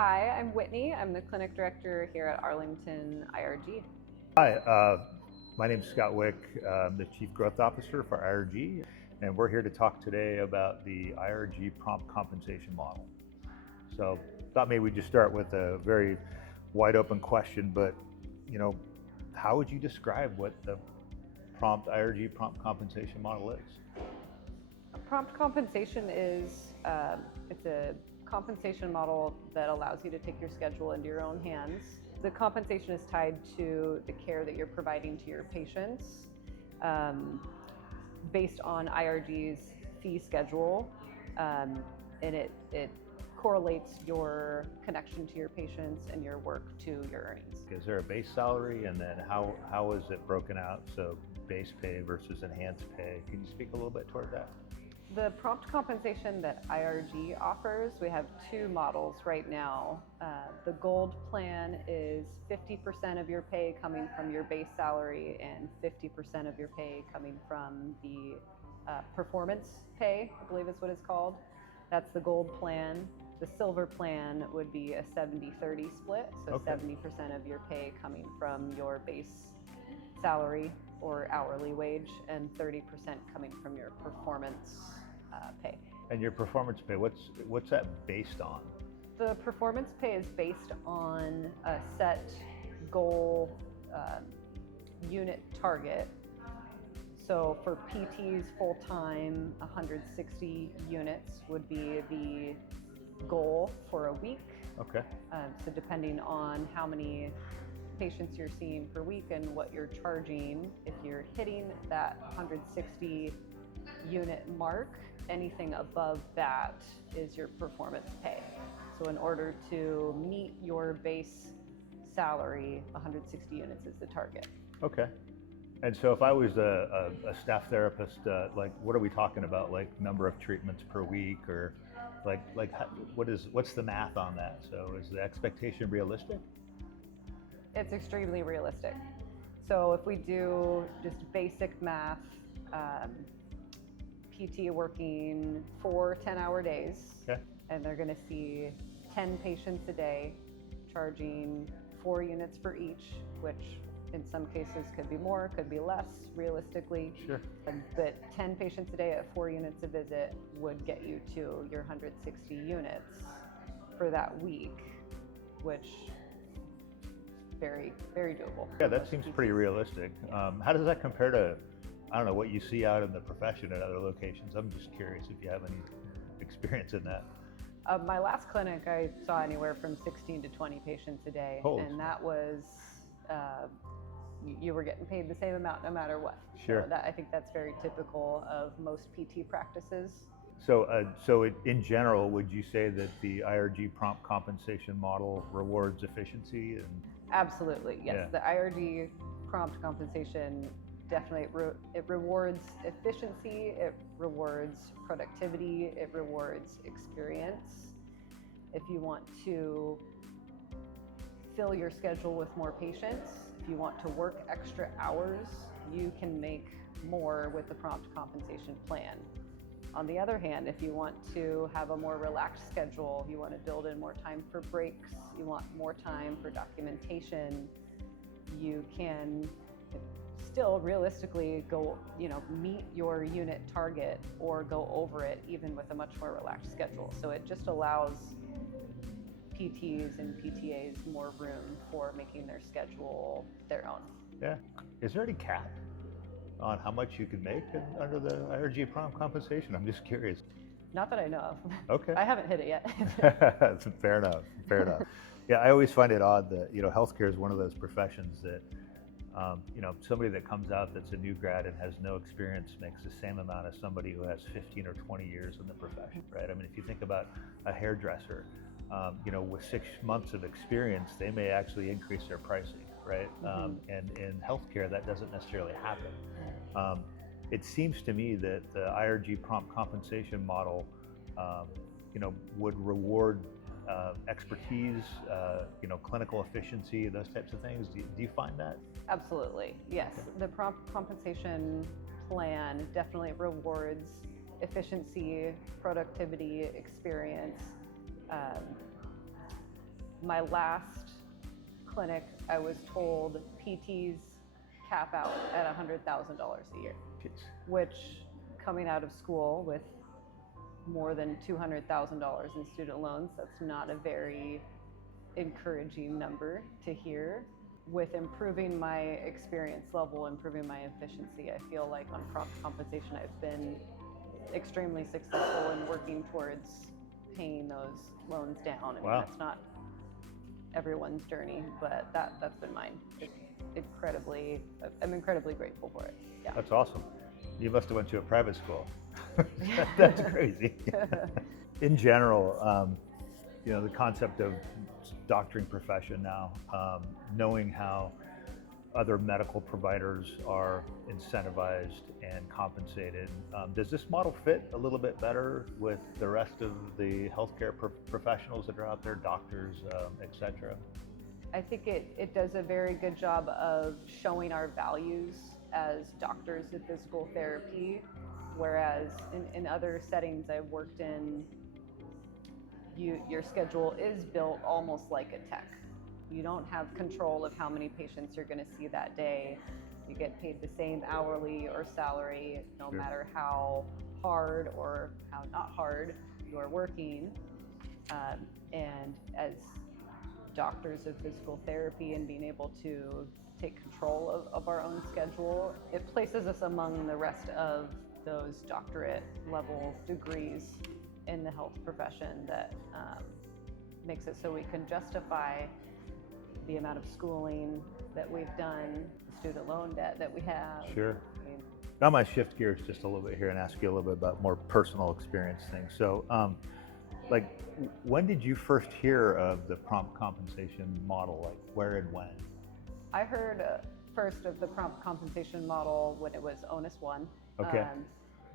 Hi, I'm Whitney. I'm the clinic director here at Arlington IRG. Hi, my name is Scott Wick. I'm the Chief Growth Officer for IRG, and we're here to talk today about the IRG prompt compensation model. So, thought maybe we'd just start with a very wide open question, but how would you describe what the IRG prompt compensation model is? A prompt compensation is it's a compensation model that allows you to take your schedule into your own hands. The compensation is tied to the care that you're providing to your patients based on IRG's fee schedule, and it correlates your connection to your patients and your work to your earnings. Is there a base salary, and then how is it broken out? So base pay versus enhanced pay. Can you speak a little bit toward that? The prompt compensation that IRG offers, we have two models right now. The gold plan is 50% of your pay coming from your base salary and 50% of your pay coming from the performance pay, I believe is what it's called. That's the gold plan. The silver plan would be a 70-30 split, so Okay. 70% of your pay coming from your base salary or hourly wage and 30% coming from your performance pay. And your performance pay, what's that based on? The performance pay is based on a set goal unit target. So for PTs full-time, 160 units would be the goal for a week. Okay. So depending on how many patients you're seeing per week and what you're charging, if you're hitting that 160 unit mark, anything above that is your performance pay. So in order to meet your base salary, 160 units is the target. Okay. And so if I was a staff therapist, like what are we talking about? Like number of treatments per week, or what's the math on that? So is the expectation realistic? It's extremely realistic. So if we do just basic math, PT working 4 10-hour days, Okay. and they're going to see 10 patients a day, charging 4 units for each, which in some cases could be more, could be less, realistically. Sure. But 10 patients a day at 4 units a visit would get you to your 160 units for that week, which is very, very doable. Yeah, that seems pretty realistic. How does that compare to, I don't know, what you see out in the profession at other locations? I'm just curious if you have any experience in that. My last clinic, I saw anywhere from 16 to 20 patients a day, and that was you were getting paid the same amount no matter what. Sure. So I think that's very typical of most PT practices. So in general, would you say that the IRG prompt compensation model rewards efficiency? Absolutely, yes. Yeah. The IRG prompt compensation definitely it rewards efficiency, it rewards productivity, it rewards experience. If you want to fill your schedule with more patients, if you want to work extra hours, you can make more with the prompt compensation plan. On the other hand, if you want to have a more relaxed schedule, you want to build in more time for breaks, you want more time for documentation, you can still realistically go, meet your unit target or go over it even with a much more relaxed schedule. So it just allows PTs and PTAs more room for making their schedule their own. Yeah. Is there any cap on how much you can make under the IRG prompt compensation? I'm just curious. Not that I know of. Okay. I haven't hit it yet. Fair enough. Fair enough. Yeah, I always find it odd that healthcare is one of those professions that somebody that comes out that's a new grad and has no experience makes the same amount as somebody who has 15 or 20 years in the profession, right? I mean, if you think about a hairdresser, with 6 months of experience, they may actually increase their pricing, right? Mm-hmm. And in healthcare, that doesn't necessarily happen. It seems to me that the IRG prompt compensation model, would reward expertise, clinical efficiency, those types of things. Do you find that? Absolutely, yes. Okay. The prompt compensation plan definitely rewards efficiency, productivity, experience. My last clinic, I was told PTs cap out at $100,000 a year, Jeez. which coming out of school with more than $200,000 in student loans, that's not a very encouraging number to hear. With improving my experience level, improving my efficiency, I feel like on prompt compensation, I've been extremely successful in working towards paying those loans down. I mean, Wow. that's not everyone's journey, but that's been mine. I'm incredibly grateful for it. Yeah. That's awesome. You must have went to a private school. That's crazy. In general, the concept of doctoring profession now, knowing how other medical providers are incentivized and compensated, does this model fit a little bit better with the rest of the healthcare professionals that are out there, doctors, et cetera? I think it does a very good job of showing our values as doctors of physical therapy, whereas in other settings I've worked in, your schedule is built almost like a tech. You don't have control of how many patients you're going to see that day. You get paid the same hourly or salary, no Sure. matter how hard or how not hard you are working. And as doctors of physical therapy and being able to take control of our own schedule, it places us among the rest of those doctorate level degrees in the health profession that makes it so we can justify the amount of schooling that we've done, the student loan debt that we have. Sure. I mean, Now I might shift gears just a little bit here and ask you a little bit about more personal experience things. So, when did you first hear of the prompt compensation model? Like where and when? I heard first of the prompt compensation model when it was Onus One. Okay.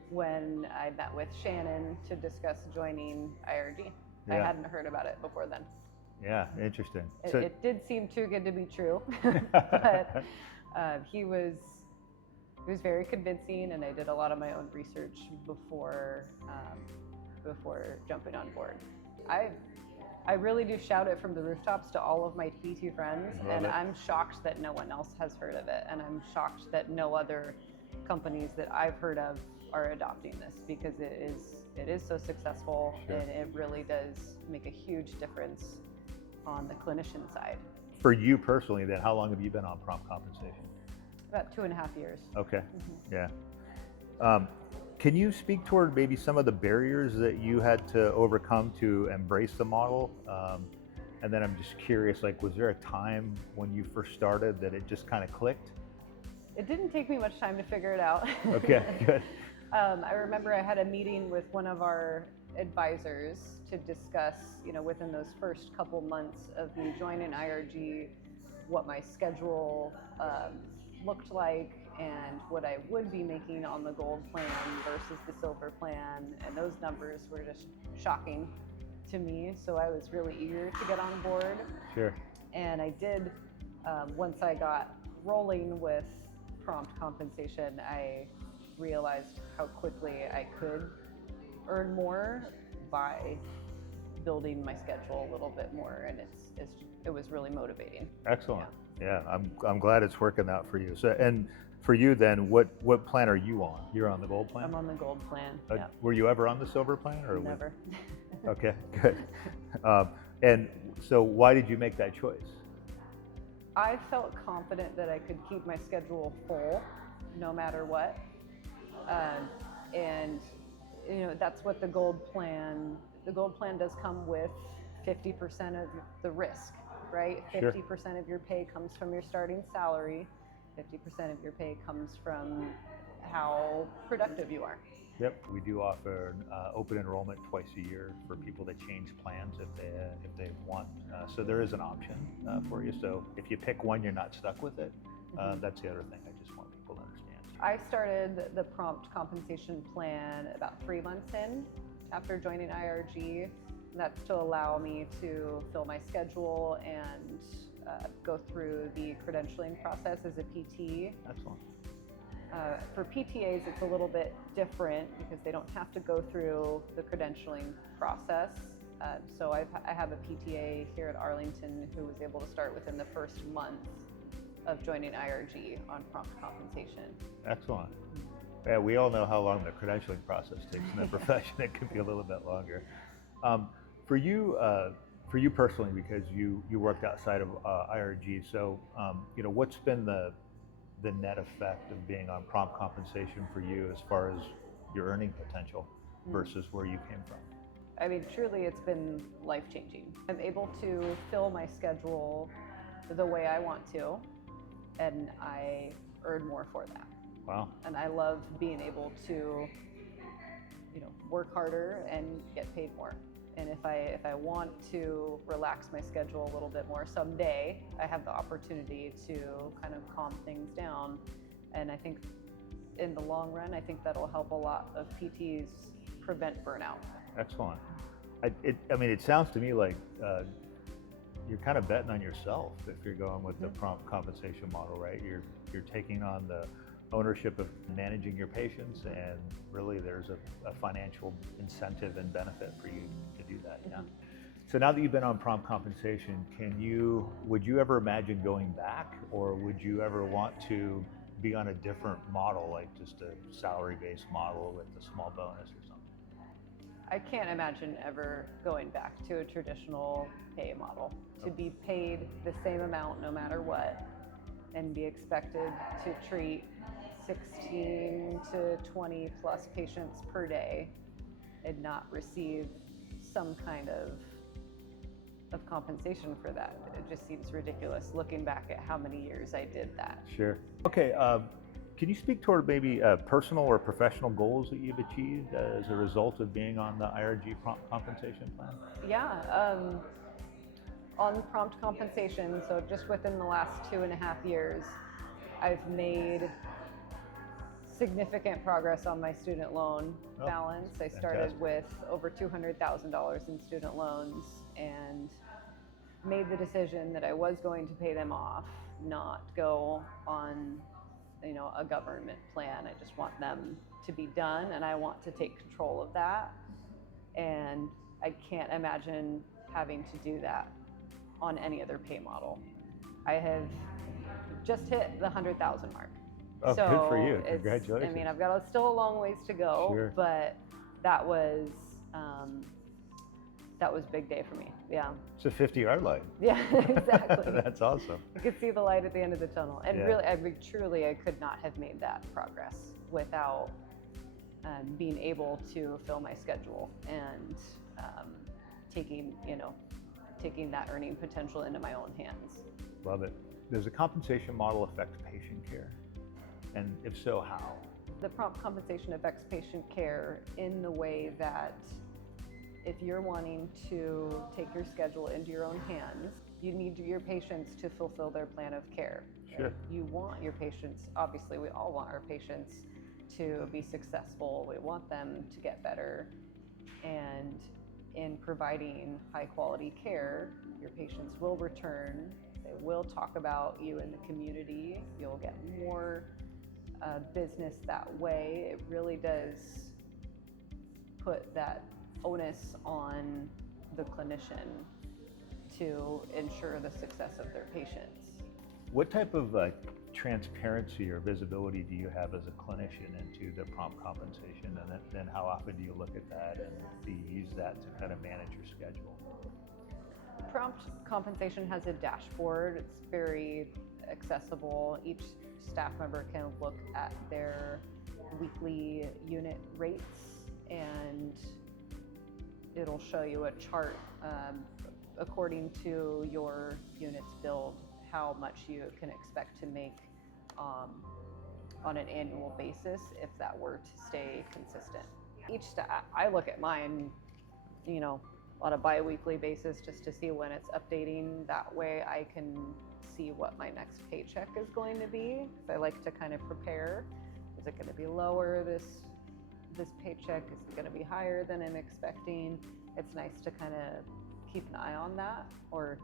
When I met with Shannon to discuss joining IRG. I Yeah. hadn't heard about it before then. Yeah, interesting. It did seem too good to be true, but he was very convincing, and I did a lot of my own research before jumping on board. I really do shout it from the rooftops to all of my PT friends, Love and it. I'm shocked that no one else has heard of it, and I'm shocked that no other companies that I've heard of are adopting this, because it is so successful. Sure. And it really does make a huge difference on the clinician side. For you personally, then, how long have you been on prompt compensation? About 2.5 years. Okay. Mm-hmm. Yeah. Can you speak toward maybe some of the barriers that you had to overcome to embrace the model? And then I'm just curious, like, was there a time when you first started that it just kind of clicked? It didn't take me much time to figure it out. Okay, good. I remember I had a meeting with one of our advisors to discuss, within those first couple months of me joining IRG, what my schedule looked like and what I would be making on the gold plan versus the silver plan. And those numbers were just shocking to me. So I was really eager to get on board. Sure. And I did, once I got rolling with prompt compensation, I realized how quickly I could earn more by building my schedule a little bit more, and it was really motivating. Excellent. Yeah, I'm glad it's working out for you. So, and for you then, what plan are you on? You're on the gold plan? I'm on the gold plan. Yeah. Were you ever on the silver plan, or Never. Okay, good. And so, why did you make that choice? I felt confident that I could keep my schedule full, no matter what. And that's what the gold plan does come with 50% of the risk, right? Sure. 50% of your pay comes from your starting salary. 50% of your pay comes from how productive you are. Yep, we do offer open enrollment twice a year for people that change plans if they want. So there is an option for you. So if you pick one, you're not stuck with it. That's the other thing I just want people to understand. I started the prompt compensation plan about 3 months in after joining IRG. And that's to allow me to fill my schedule and go through the credentialing process as a PT. Excellent. For PTAs, it's a little bit different because they don't have to go through the credentialing process. So I have a PTA here at Arlington who was able to start within the first month of joining IRG on prompt compensation. Excellent. Yeah, we all know how long the credentialing process takes in the profession. It can be a little bit longer. For you personally, because you worked outside of IRG, so what's been the net effect of being on prompt compensation for you as far as your earning potential versus where you came from? I mean, truly, it's been life-changing. I'm able to fill my schedule the way I want to, and I earn more for that. Wow. And I love being able to, work harder and get paid more. And if I want to relax my schedule a little bit more someday, I have the opportunity to kind of calm things down. And I think in the long run, I think that'll help a lot of PTs prevent burnout. Excellent. It sounds to me like you're kind of betting on yourself if you're going with the prompt compensation model, right? You're taking on the ownership of managing your patients, and really there's a financial incentive and benefit for you to do that. Yeah. So now that you've been on prompt compensation, would you ever imagine going back, or would you ever want to be on a different model, like just a salary-based model with a small bonus or something? I can't imagine ever going back to a traditional pay model, to be paid the same amount no matter what, and be expected to treat 16 to 20 plus patients per day and not receive some kind of compensation for that. It just seems ridiculous looking back at how many years I did that. Sure. Okay. Can you speak toward maybe personal or professional goals that you've achieved as a result of being on the IRG prompt compensation plan? Yeah. On prompt compensation, so just within the last 2.5 years, I've made significant progress on my student loan balance. I started with over $200,000 in student loans and made the decision that I was going to pay them off, not go on a government plan. I just want them to be done, and I want to take control of that. And I can't imagine having to do that on any other pay model. I have just hit the 100,000 mark. Oh, so good for you! Congratulations. I mean, I've got still a long ways to go, Sure. But that was big day for me. Yeah. It's a 50-yard line. Yeah, exactly. That's awesome. You could see the light at the end of the tunnel. And Yeah. really, truly, I could not have made that progress without being able to fill my schedule and taking that earning potential into my own hands. Love it. Does the compensation model affect patient care? And if so, how? The prompt compensation affects patient care in the way that if you're wanting to take your schedule into your own hands, you need your patients to fulfill their plan of care. Sure. You want your patients, obviously we all want our patients to be successful. We want them to get better. And in providing high quality care, your patients will return. They will talk about you in the community. You'll get more business that way. It really does put that onus on the clinician to ensure the success of their patients. What type of transparency or visibility do you have as a clinician into the prompt compensation, and then how often do you look at that and do you use that to kind of manage your schedule? Prompt compensation has a dashboard. It's very accessible. Each staff member can look at their weekly unit rates, and it'll show you a chart according to your units billed, how much you can expect to make on an annual basis if that were to stay consistent. Each staff, I look at mine, on a bi-weekly basis just to see when it's updating. That way I can see what my next paycheck is going to be. I like to kind of prepare. Is it going to be lower this paycheck? Is it going to be higher than I'm expecting? It's nice to kind of keep an eye on that. Or,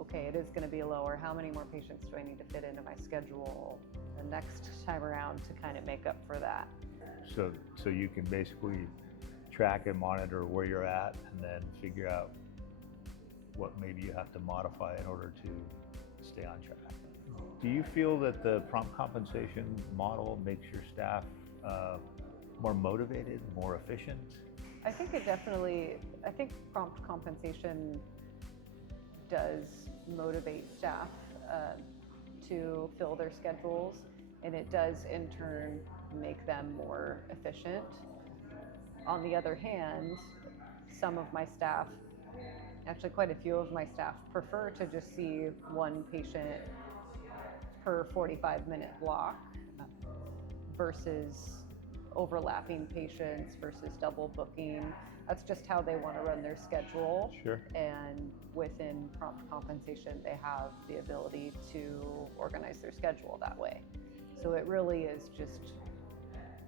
okay, it is going to be lower. How many more patients do I need to fit into my schedule the next time around to kind of make up for that? So you can basically track and monitor where you're at, and then figure out what maybe you have to modify in order to stay on track. Do you feel that the prompt compensation model makes your staff more motivated, more efficient? I think prompt compensation does motivate staff to fill their schedules, and it does in turn make them more efficient. On the other hand, some of my staff, actually quite a few of my staff, prefer to just see one patient per 45-minute block versus overlapping patients versus double booking. That's just how they want to run their schedule. Sure. And within prompt compensation, they have the ability to organize their schedule that way. So it really is just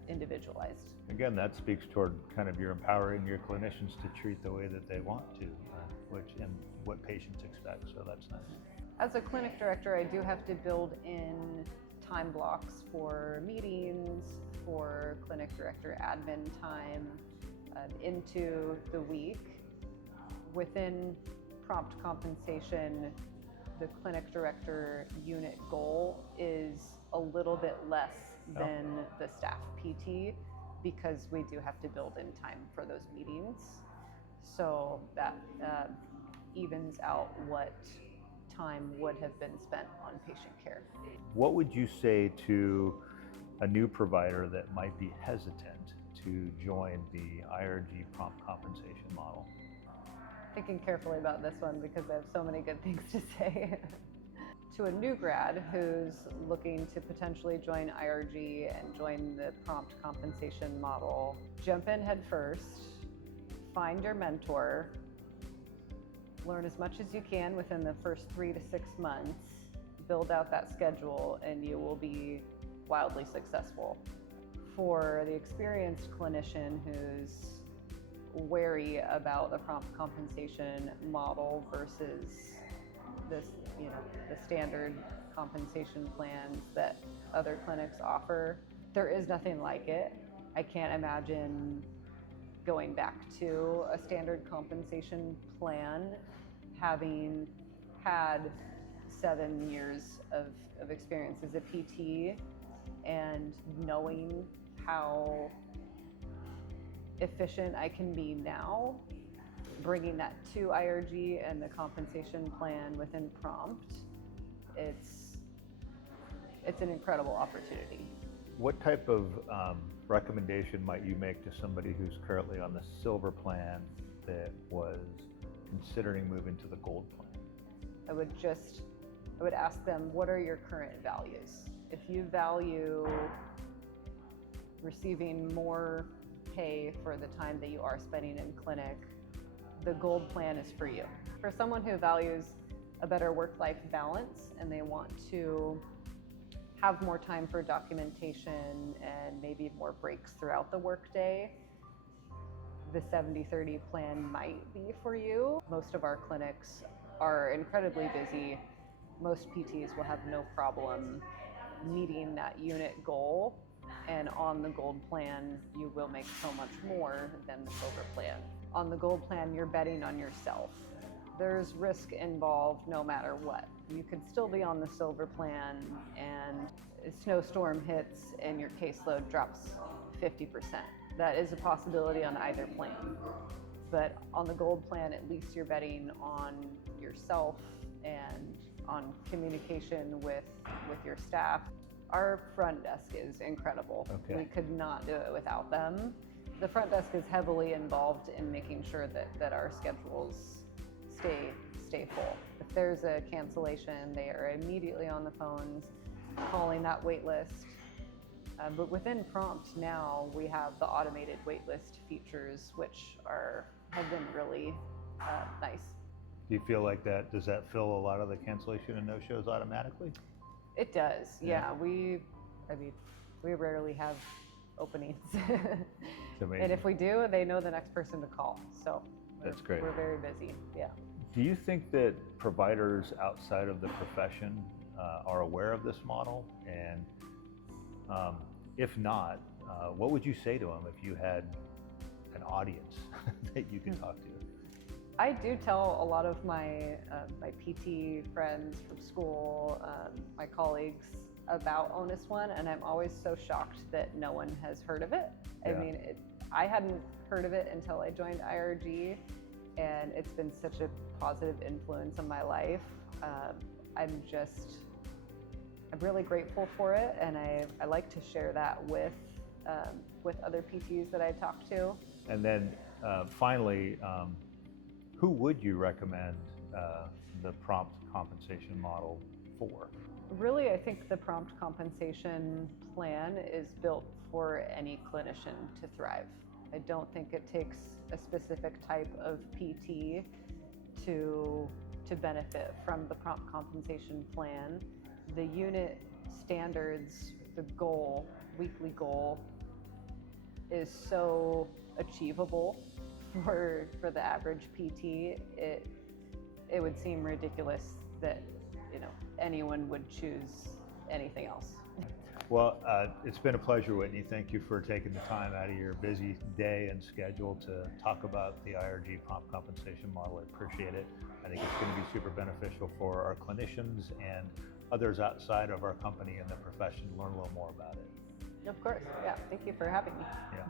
individualized. Again, that speaks toward kind of your empowering your clinicians to treat the way that they want to, and what patients expect, so that's nice. As a clinic director, I do have to build in time blocks for meetings, for clinic director admin time into the week. Within prompt compensation, the clinic director unit goal is a little bit less than the staff PT, because we do have to build in time for those meetings. So that evens out what time would have been spent on patient care. What would you say to a new provider that might be hesitant to join the IRG prompt compensation model? Thinking carefully about this one because I have so many good things to say. To a new grad who's looking to potentially join IRG and join the prompt compensation model, jump in head first, find your mentor, learn as much as you can within the first 3 to 6 months, build out that schedule, and you will be wildly successful. For the experienced clinician who's wary about the prompt compensation model versus this, the standard compensation plans that other clinics offer, there is nothing like it. I can't imagine going back to a standard compensation plan, having had 7 years of experience as a PT and knowing how efficient I can be now, bringing that to IRG and the compensation plan within prompt, it's an incredible opportunity. What type of recommendation might you make to somebody who's currently on the silver plan that was considering moving to the gold plan? I would ask them, what are your current values? If you value receiving more pay for the time that you are spending in clinic, the gold plan is for you. For someone who values a better work-life balance and they want to have more time for documentation and maybe more breaks throughout the workday, the 70-30 plan might be for you. Most of our clinics are incredibly busy. Most PTs will have no problem meeting that unit goal, and on the gold plan, you will make so much more than the silver plan. On the gold plan, you're betting on yourself. There's risk involved no matter what. You could still be on the silver plan and a snowstorm hits and your caseload drops 50%. That is a possibility on either plan. But on the gold plan, at least you're betting on yourself and on communication with your staff. Our front desk is incredible. Okay. We could not do it without them. The front desk is heavily involved in making sure that our schedules stay full. If there's a cancellation, they are immediately on the phones, calling that wait list. But within Prompt now, we have the automated waitlist features, which have been really nice. Do you feel like does that fill a lot of the cancellation and no-shows automatically? It does, yeah. We rarely have openings. It's amazing. And if we do, they know the next person to call. So that's great. We're very busy, yeah. Do you think that providers outside of the profession are aware of this model? And if not, what would you say to them if you had an audience that you can talk to. I do tell a lot of my my PT friends from school, my colleagues about Onus One, and I'm always so shocked that no one has heard of it. I Yeah. mean, I hadn't heard of it until I joined IRG, and it's been such a positive influence on my life. I'm really grateful for it, and I like to share that with other PTs that I talk to. And then finally, who would you recommend the prompt compensation model for? Really, I think the prompt compensation plan is built for any clinician to thrive. I don't think it takes a specific type of PT to benefit from the prompt compensation plan. The unit standards, the goal, weekly goal, is so achievable for the average PT. It would seem ridiculous that anyone would choose anything else. Well, it's been a pleasure, Whitney. Thank you for taking the time out of your busy day and schedule to talk about the IRG prompt compensation model. I appreciate it. I think it's going to be super beneficial for our clinicians and others outside of our company and the profession to learn a little more about it. Of course, yeah. Thank you for having me. Yeah.